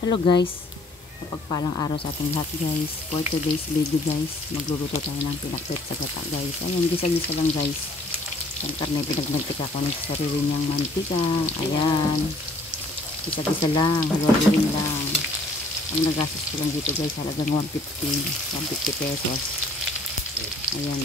Hello guys, mapagpalang araw sa ating lahat guys. For today's video guys, magluluto tayo ng pinakbet sa gata guys. Ayan, gisa-gisa lang guys. Yung karne, pinagmantika ko ng sarili niyang mantika. Ayan, gisa-gisa lang, haluin lang. Ang nagastos ko lang dito guys, halagang 150 pesos. Ayan.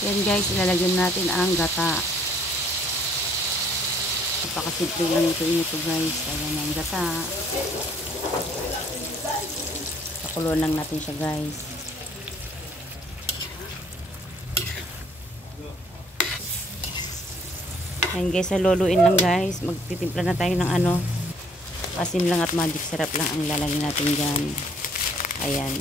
Yan guys, ilalagyan natin ang gata. Napakasimple lang ito guys. Ayan ang gata. Pakuloan lang natin siya guys. Ayan guys, haluluin lang guys. Magtitimpla na tayo ng asin lang at magic syrup lang ang lalagyan natin dyan. Ayan.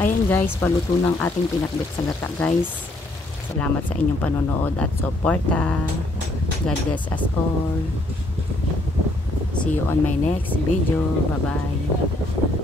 Ayan guys, paluto ng ating pinakbet sa gata guys. Salamat sa inyong panonood at suporta. God bless us all. See you on my next video. Bye bye.